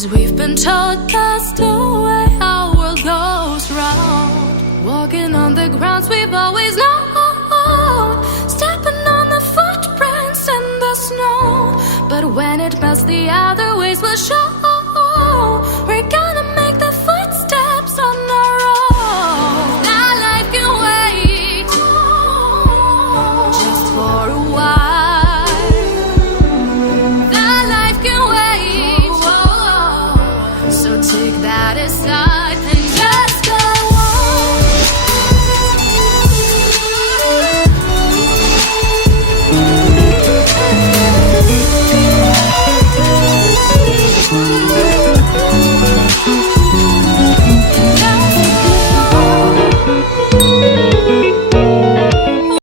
'Cause we've been told that's the way our world goes round. Walking on the grounds we've always known, stepping on the footprints in the snow. But when it melts, the other ways will show. We're gonna make the footsteps on our own. That life can wait, just for a while. That life can wait, so take that aside.